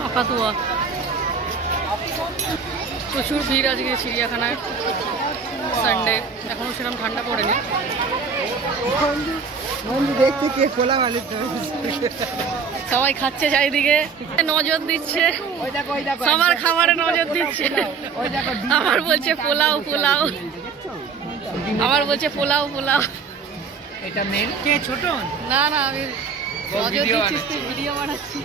কাকাতুয়া, প্রচুর ভিড় আজকে চিড়িয়াখানায়, সানডে, এখনো সেরকম ঠান্ডা পড়েনি। সবাই খাচ্ছে চারিদিকে, নজর দিচ্ছে, সবার খাবারে নজর দিচ্ছে। আমার বলছে পোলাও পোলাও, আমার বলছে পোলাও পোলাও। এটা মেন কে ছোট? না না, আমি নজর দিচ্ছি, ভিডিও বানাচ্ছি,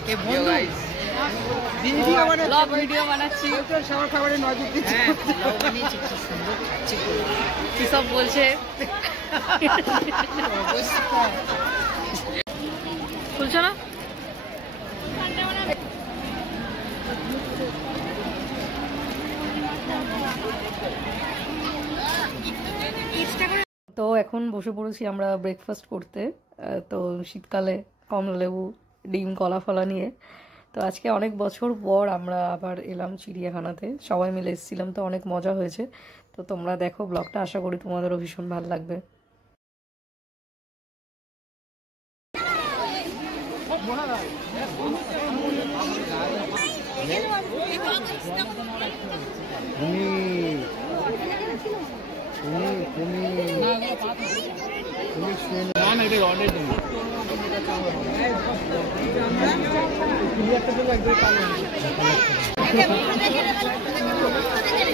ভিডিও বানাচ্ছি, সবার খাবারে নজর দিচ্ছে। কি সব বলছে বলছো না? তো এখন বসে পড়েছি আমরা ব্রেকফাস্ট করতে। তো শীতকালে কমলা লেবু, ডিম, কলা ফলা নিয়ে। তো আজকে অনেক বছর পর আমরা আবার এলাম চিড়িয়াখানাতে, সবাই মিলে এসেছিলাম, তো অনেক মজা হয়েছে। তো তোমরা দেখো ব্লগটা, আশা করি তোমাদেরও ভীষণ ভালো লাগবে।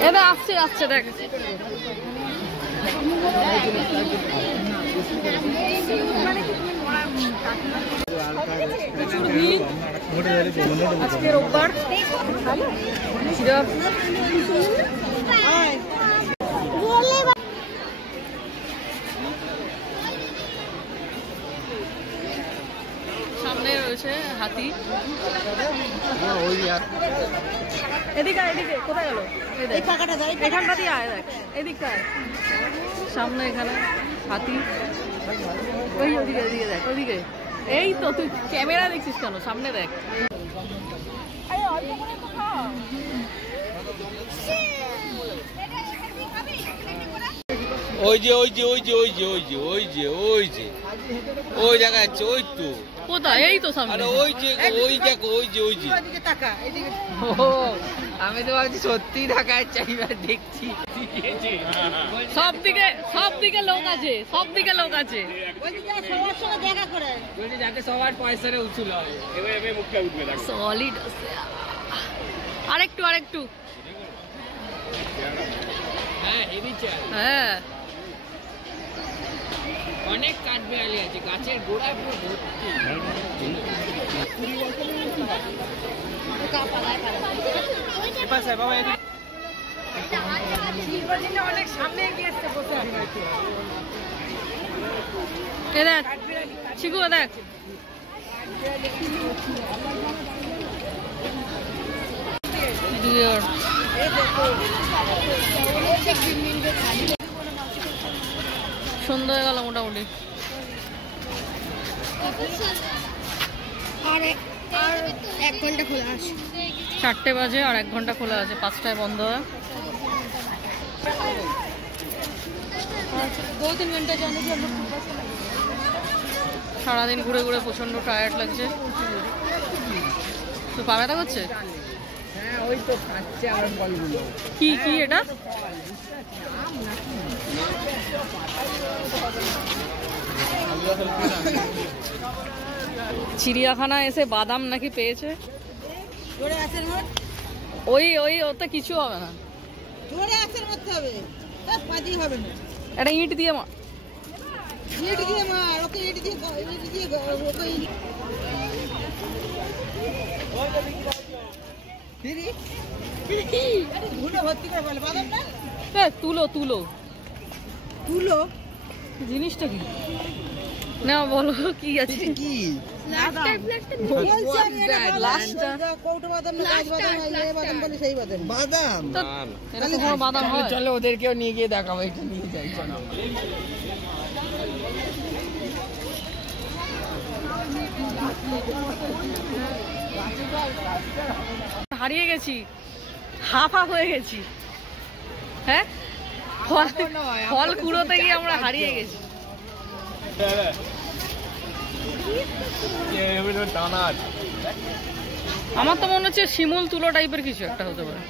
এবার আসছে আসছে দেখ, আজকে রোববার, সামনে রয়েছে হাতি। এদিকে এদিকে কোথায় গেল? এখানটা দিয়ে আয়, দেখ এদিকটা, সামনে এখানে হাতি। ওই ওদিকে ওদিকে দেখ, ওদিকে। এই তো তুই ক্যামেরা দেখছিস কেন? সামনে দেখ। ওই যে ওই যে ওই যে ওই যে ওই যে ওই যে ওই যে ওই জায়গা আছে, ওই তো কোথায়? এই তো সামনে। আরে ওই যে ওই দেখো, ওই যে ওই যে। আমি তো ভাবছি সত্যি ঢাকায় চাইবার দেখছি। সব দিকে লোক আছে, সব দিকে লোক আছে। সবার সঙ্গে দেখা করে বলছি যাতে সবার পয়সারে উঁচুল হয়। এভাবে মুখটা উঠবে, সলিড আছে। আরেকটু আরেকটু। হ্যাঁ হেভি চাই। হ্যাঁ, অনেক কাঠবিড়ালি আছে, গাছের গোড়ায় পুরো ভর্তি। অনেক সামনে এগিয়ে আসছে, বসে এ দেখ চিকু, দেখ ডিয়ার। সন্ধ্যা হয়ে গেল মোটামুটি। আর 1 ঘন্টা খোলা আছে, 4টে বাজে, আর 1 ঘন্টা খোলা আছে, 5টায় বন্ধ হয়। 2-3 ঘন্টা জানে যে আমরা সারাদিন ঘুরে ঘুরে প্রচন্ড টায়ার্ড লাগছে। তো পা ব্যথা করছে? হ্যাঁ ওই তো খাচ্ছে আমার ফলগুলো। কি কি এটা? চিড়িয়াখানায় এসে বাদাম নাকি পেয়েছে। ওই ওই ওতে কিছু হবে না, একটা ইট দিয়ে মার। তুলো তুলো তুলো, জিনিসটা কি না বলো, কি আছে? কি বাদাম? চলো ওদেরকেও নিয়ে গিয়ে দেখাবো, এটা নিয়ে যাই। হারিয়ে গেছি, হাফ হয়ে গেছি। হ্যাঁ, ফল কুড়োতে গিয়ে আমরা হারিয়ে গেছি। টানা আছে। আমার তো মনে হচ্ছে শিমুল তুলো টাইপের কিছু একটা হতে পারে।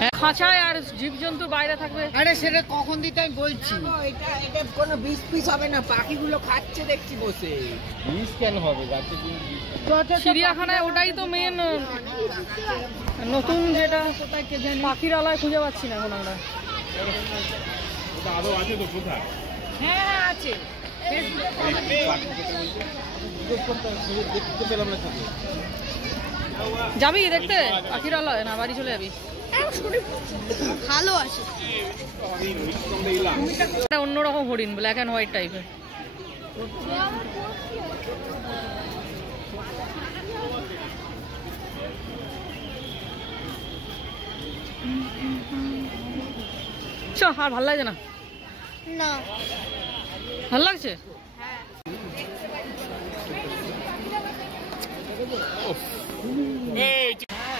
হ্যাঁ, খাঁচায় আর জীবজন্তু বাইরে থাকবে। আরে সেটা কখন দিতে আমি বলছি, এটা কোনো বিষ পিস হবে না, পাখিগুলো খাচ্ছে দেখছি বসে। বিষ কেন হবে গাছে? চিড়িয়াখানায় ওটাই তো মেন নতুন, যেটা পাখির আলায় খুঁজে পাচ্ছি না এখন আমরা। আরো আছে তো, কোথায়? হ্যাঁ আছে। যাবি দেখতে পাখির আলায়? না বাড়ি চলে যাবি? ভালো আছে। এটা অন্যরকম হরিণ, ব্ল্যাক অ্যান্ড হোয়াইট টাইপের। চ, আর ভাল লাগছে না? না ভাল লাগছে?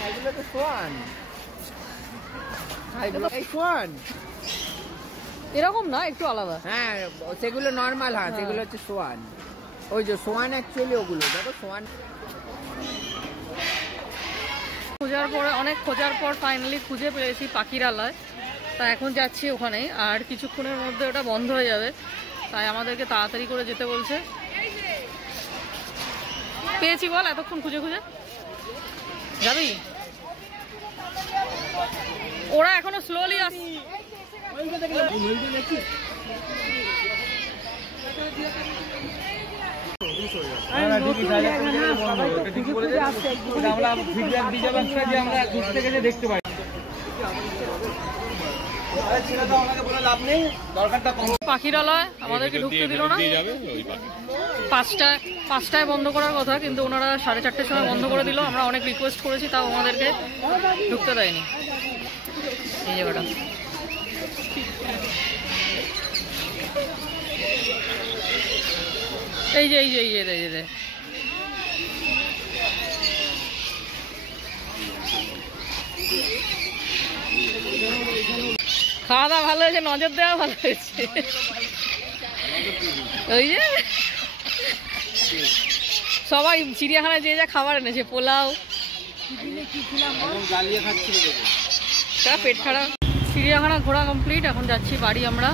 এগুলো তো সোয়ান, এই সোয়ান। এরকম না, একটু আলাদা। হ্যাঁ সেগুলো নর্মাল, হ্যাঁ সেগুলো হচ্ছে সোয়ান। ওই যে সোয়ান অ্যাকচুয়ালি ওগুলো, দেখো সোয়ান। খোঁজার পরে, অনেক খোঁজার পর ফাইনালি খুঁজে পেয়েছি পাখির আলায়। তা এখন যাচ্ছি ওখানে, আর কিছুক্ষণের মধ্যে ওটা বন্ধ হয়ে যাবে, তাই আমাদেরকে তাড়াতাড়ি করে যেতে বলছে। পেয়েছি বল, এতক্ষণ খুঁজে খুঁজে। যাবি? ওরা এখনো স্লোলি আসছে। পাখিরালয় আমাদেরকে ঢুকতে দিল না। 5টায় বন্ধ করার কথা, কিন্তু ওনারা 4:30টার সময় বন্ধ করে দিল। আমরা অনেক রিকোয়েস্ট করেছি, তাও আমাদেরকে ঢুকতে দেয়নি। এই জায়গাটা এই যে খাওয়া দাওয়া ভালো হয়েছে, নজর দেওয়া ভালো হয়েছে। ওই যে সবাই চিড়িয়াখানায় যে যা খাবার এনেছে, পোলাও, পেট খারাপ। চিড়িয়াখানা ঘোরা কমপ্লিট, এখন যাচ্ছি বাড়ি আমরা।